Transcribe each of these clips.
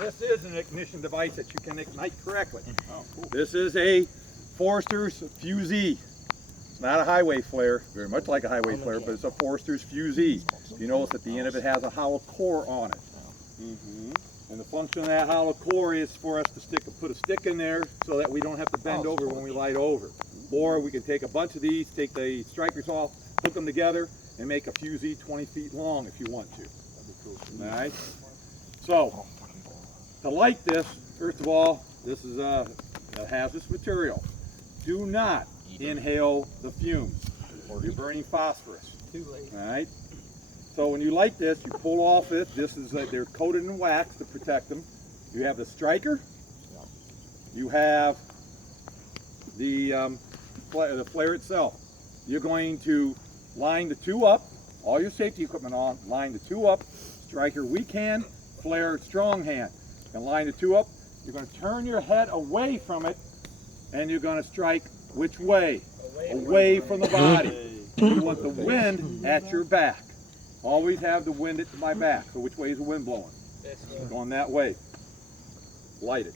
this is an ignition device that you can ignite correctly. Oh, cool. This is a Forster's Fusee. It's not a highway flare, very much like a highway flare, but it's a Forster's Fusee. You notice at the end of it has a hollow core on it. And the function of that hollow core is for us to put a stick in there so that we don't have to bend over when we light over. Or we can take a bunch of these, take the strikers off, hook them together, and make a fusee 20 feet long if you want to. All right. So to light this, first of all, this is a hazardous material. Do not inhale the fumes. You're burning phosphorus. Too late. All right. So when you light this, you pull off it. This is they're coated in wax to protect them. You have the striker. You have the flare itself. You're going to line the two up. All your safety equipment on. Line the two up. Striker weak hand. Flare strong hand. And line the two up. You're going to turn your head away from it, and you're going to strike which way? Away from the body. You want the wind at your back. Always have the wind at my back. So which way is the wind blowing? Going that way. Light it.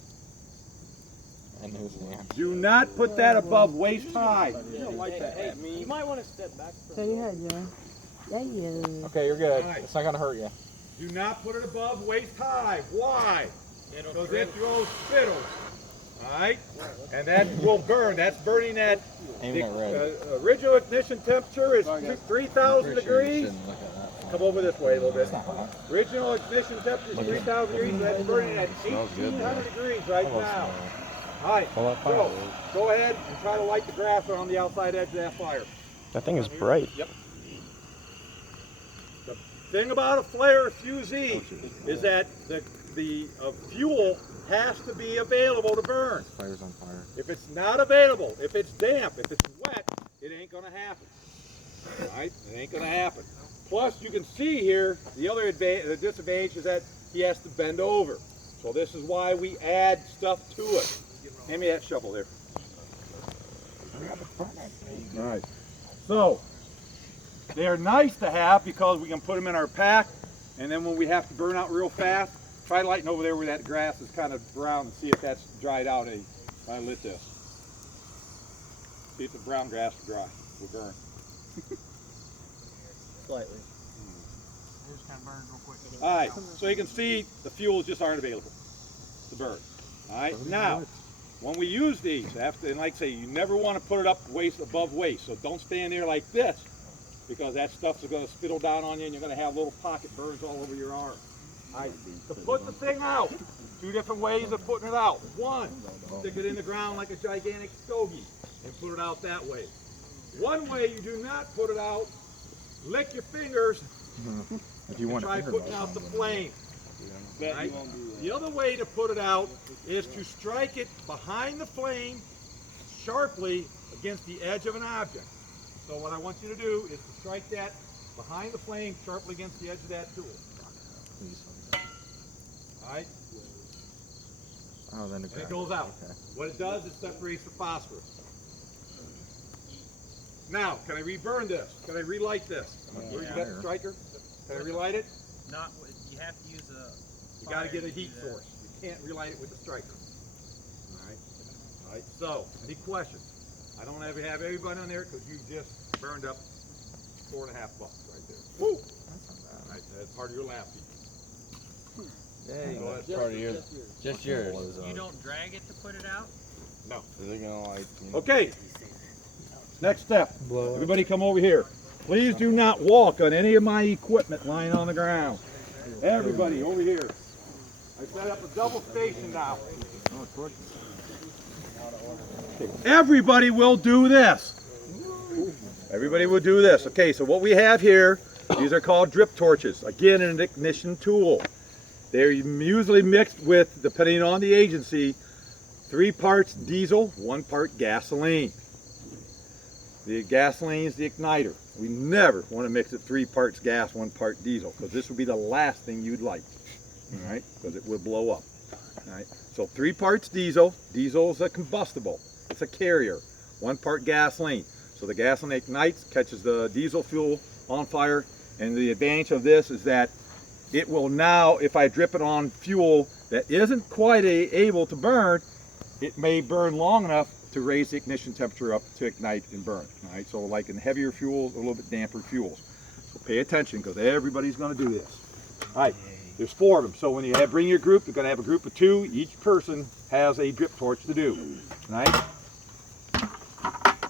Do not put that above waist high. You don't like that. Hey, you might want to step back. Turn your head, yeah. There you go. Okay, you're good. Right. It's not going to hurt you. Do not put it above waist high. Why? Because it throws spittles. Alright? And that will burn. That's burning at the original ignition temperature is 3,000 degrees. Come over this way a little bit. Original ignition temperature is 3,000 degrees. That's burning at 1,800 degrees right now. Alright, so go ahead and try to light the grass on the outside edge of that fire. That thing is bright. Yep. The thing about a flare fusee is that the fuel has to be available to burn. Fire's on fire. If it's not available, if it's damp, if it's wet, it ain't gonna happen. Right? It ain't gonna happen. Plus, you can see here, the disadvantage is that he has to bend over. So this is why we add stuff to it. Hand me that shovel there. All right. So, they are nice to have because we can put them in our pack, and then when we have to burn out real fast, try lighting over there where that grass is kind of brown and see if that's dried out. I lit this. See if the brown grass will dry, will burn. Slightly. Just kind of burned real quick. All right, so you can see the fuels just aren't available to burn. All right, now when we use these, and like I say, you never want to put it up above waist. So don't stand there like this, because that stuff is going to spittle down on you, and you're going to have little pocket burns all over your arm. All right, to put the thing out, two different ways of putting it out. One, stick it in the ground like a gigantic stogie and put it out that way. One way you do not put it out, lick your fingers If you and want try putting out the flame. Right? The other way to put it out is to strike it behind the flame sharply against the edge of an object. So what I want you to do is to strike that behind the flame sharply against the edge of that tool. Alright? Oh, then And it goes out. Okay. What it does is separates the phosphorus. Now, can I reburn this? Can I relight this? Where you got the striker? Can I relight it? Not. You have to use a. You got to get a heat source. You can't relight it with the striker. Alright? Alright, so, any questions? I don't have everybody on there because you just burned up $4.50 right there. Woo! Alright, that's part of your lap heat. Yay. So that's part of yours. Just yours. You don't drag it to put it out. No. Is it gonna like? You know, Okay. Next step. Everybody come over here. Please do not walk on any of my equipment lying on the ground. Everybody over here. I set up a double station now. Okay. Everybody will do this. Everybody will do this. Okay, so what we have here, these are called drip torches. Again, an ignition tool. They're usually mixed with, depending on the agency, 3 parts diesel, 1 part gasoline. The gasoline is the igniter. We never want to mix it 3 parts gas, 1 part diesel, because this would be the last thing you'd light, all right? Because it would blow up, all right? So 3 parts diesel. Diesel is a combustible. It's a carrier. 1 part gasoline. So the gasoline ignites, catches the diesel fuel on fire, and the advantage of this is that it will now, if I drip it on fuel that isn't quite able to burn, it may burn long enough to raise the ignition temperature up to ignite and burn. All right, so like in heavier fuels, a little bit damper fuels. So pay attention because everybody's going to do this. All right, there's 4 of them. So when you bring your group, you're going to have a group of 2. Each person has a drip torch to do. All right.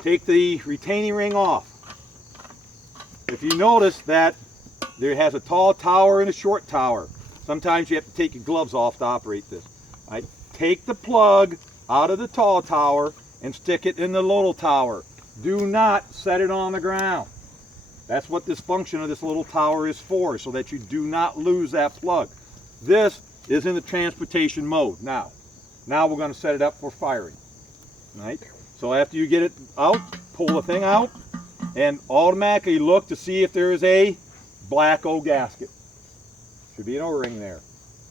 Take the retaining ring off. If you notice that there has a tall tower and a short tower, sometimes you have to take your gloves off to operate this. All right. Take the plug out of the tall tower and stick it in the little tower. Do not set it on the ground. That's what this function of this little tower is for, so that you do not lose that plug. This is in the transportation mode. Now we're going to set it up for firing. All right. So after you get it out, pull the thing out and automatically look to see if there is a black O gasket. Should be an O-ring there.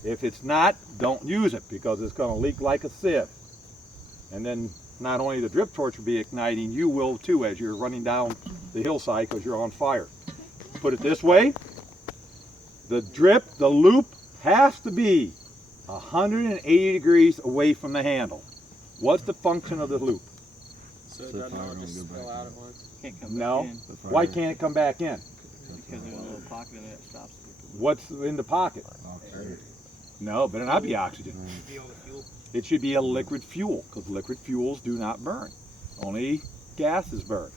If it's not, don't use it because it's going to leak like a sieve. And then not only the drip torch will be igniting, you will too as you're running down the hillside because you're on fire. Put it this way, the loop has to be 180 degrees away from the handle. What's the function of the loop? So it doesn't all just spill out at once? Can't come No. back in. Why can't it come back in? Because there's a little pocket in there that stops it. What's in the pocket? No, better not be oxygen. It should be a liquid fuel because liquid fuels do not burn. Only gases burn.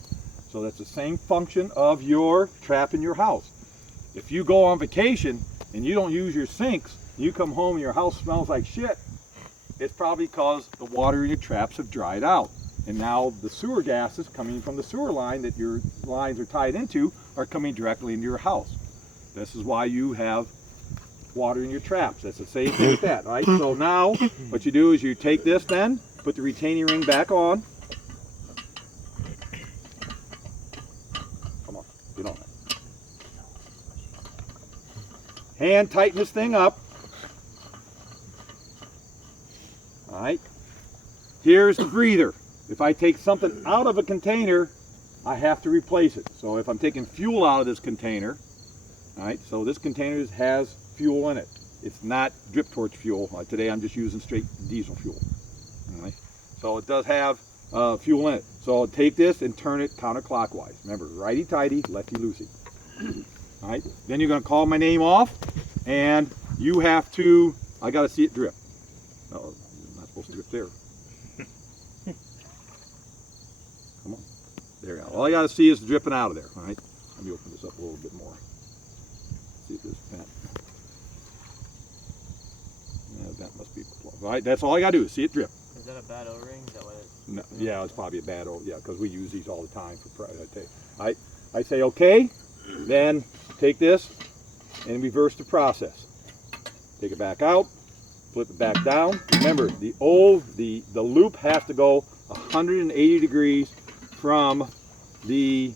So that's the same function of your trap in your house. If you go on vacation and you don't use your sinks, you come home and your house smells like shit, it's probably because the water in your traps have dried out. And now the sewer gases coming from the sewer line that your lines are tied into are coming directly into your house. This is why you have water in your traps. That's the same thing with that, right? So now what you do is you take this then, put the retaining ring back on. Come on, get on it. Hand tighten this thing up. All right. Here's the breather. If I take something out of a container, I have to replace it. So if I'm taking fuel out of this container, all right, so this container has fuel in it. It's not drip torch fuel. Today I'm just using straight diesel fuel. All right. So it does have fuel in it. So I'll take this and turn it counterclockwise. Remember, righty-tighty, lefty-loosey. All right. Then you're going to call my name off, and you have to, I got to see it drip. No, I'm not supposed to drip there. Come on. There you go. All I got to see is dripping out of there. All right. Let me open this up a little bit more. See if there's vent. Yeah, vent must be plugged. All right. That's all I got to do is see it drip. Is that a bad O-ring? Is that what it's... No, yeah, it's probably a bad old, yeah, because we use these all the time for I say okay, then take this and reverse the process. Take it back out, flip it back down. Remember, the loop has to go 180 degrees from the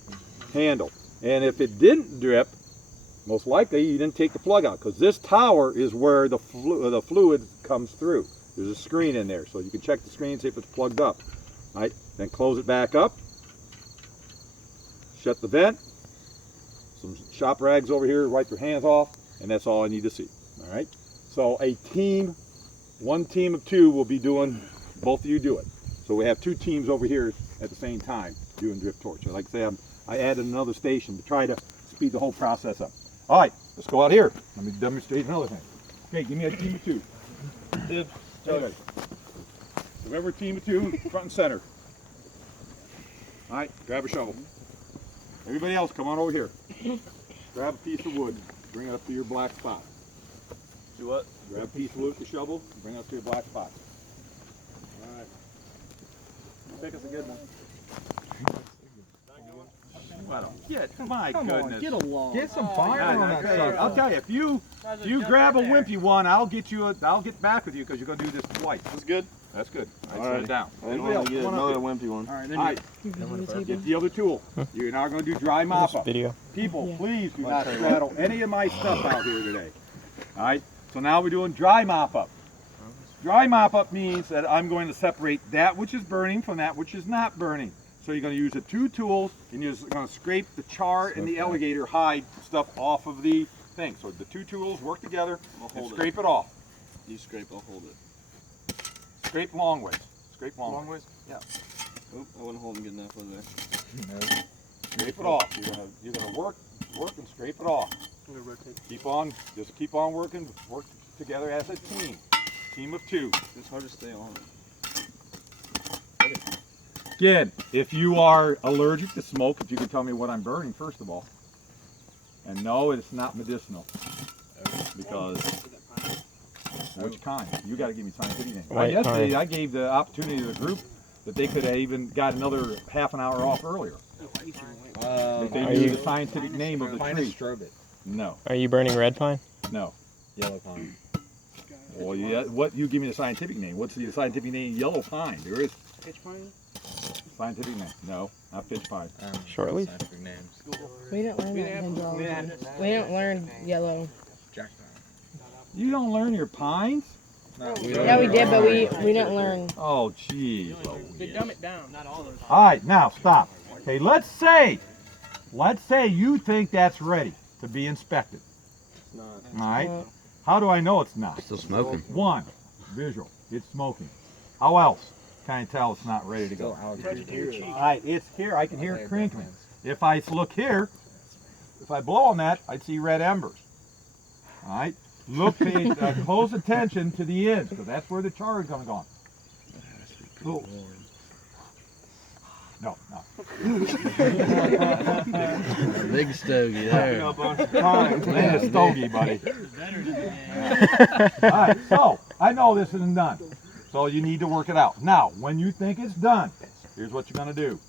handle. And if it didn't drip, most likely you didn't take the plug out because this tower is where the fluid comes through. There's a screen in there, so you can check the screen, see if it's plugged up. All right, then close it back up. Shut the vent. Some shop rags over here, wipe your hands off, and that's all I need to see. All right. So a team, one team of 2 will be doing. Both of you do it. So we have 2 teams over here at the same time doing drip torch. Like I say, I added another station to try to speed the whole process up. All right, let's go out here. Let me demonstrate another thing. Okay, give me a team of 2. Okay. Remember, team of 2, front and center. All right, grab a shovel. Everybody else, come on over here. Grab a piece of wood, bring it up to your black spot. Do what? Grab a piece of wood with the shovel, bring it up to your black spot. All right. Pick us a good one. Well, my goodness. Get along. Get some fire on that sucker. I'll tell you, if you grab a wimpy one, I'll get back with you because you're gonna do this twice. That's good. That's good. All right, All set right. it down. I Anybody else? get Come on up another here. wimpy one. All right, All right, get the other tool. You're now going to do dry mop up. People, please do not straddle any of my stuff out here today. All right, so now we're doing dry mop up. Dry mop up means that I'm going to separate that which is burning from that which is not burning. So you're going to use the 2 tools and you're going to scrape the char and the alligator hide stuff off of the thing. So the 2 tools work together and scrape it off. You scrape, I'll hold it. Scrape long ways. Scrape long, Long ways. ways? Yeah. Oop, I wasn't holding good enough, was I? No. Scrape it off. You're gonna work and scrape it off. I'm gonna rotate. Just keep on working. Work together as a team. Team of two. It's hard to stay on it. Again, if you are allergic to smoke, if you can tell me what I'm burning first of all. And no, it's not medicinal. Because which kind? You got to give me scientific name. Yesterday, I gave the opportunity to the group that they could have even got another half an hour off earlier. If they knew the scientific name of the tree. No. Are you burning red pine? No. Yellow pine. Well, yeah. What you give me the scientific name? What's the scientific name? Yellow pine. There is Pitch pine? scientific name. No, not pitch pine. Shortleaf? Scientific names. We didn't learn that in geology. We didn't learn yellow. Jack pine. You don't learn your pines? No, Yeah, we did, but we didn't learn. Oh, jeez. They dumb it down. Not all those. All right, now stop. Okay, let's say you think that's ready to be inspected. It's not. All right. How do I know it's not? Still smoking. One, visual. It's smoking. How else can I tell it's not ready to go? All right, it's here. I can hear it crinkling. If I look here, if I blow on that, I'd see red embers. All right. Look, pay close attention to the ends, because that's where the char is going to go. Cool. No, no. Big stogie there. Man, a stogie, buddy. All right, so I know this isn't done, so you need to work it out. Now, when you think it's done, here's what you're going to do.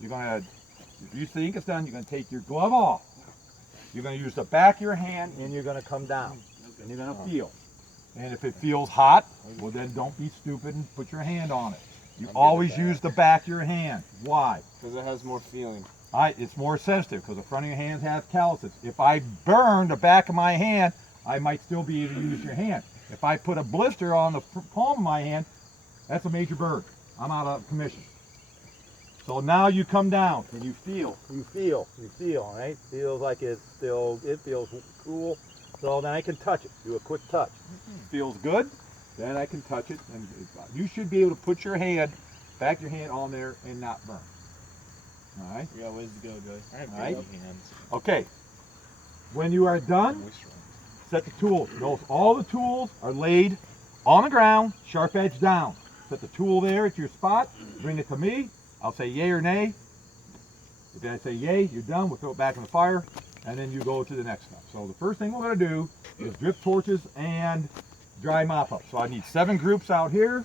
You're going to, if you think it's done, you're going to take your glove off. You're going to use the back of your hand, and you're going to come down, and you're going to feel. And if it feels hot, well then don't be stupid and put your hand on it. You always use the back of your hand. Why? Because it has more feeling. It's more sensitive because the front of your hand has calluses. If I burn the back of my hand, I might still be able to use your hand. If I put a blister on the palm of my hand, that's a major burn. I'm out of commission. So now you come down and you feel, right? Feels like it feels cool. So then I can touch it, do a quick touch. Feels good, then I can touch it. And you should be able to put your hand, back your hand on there and not burn. All right? We got ways to go, guys. I have All right. hands. Okay. When you are done, set the tools. Notice all the tools are laid on the ground, sharp edge down. Set the tool there at your spot, bring it to me. I'll say yay or nay. If I say yay, you're done. We'll throw it back in the fire, and then you go to the next step. So the first thing we're going to do is drip torches and dry mop up. So I need 7 groups out here.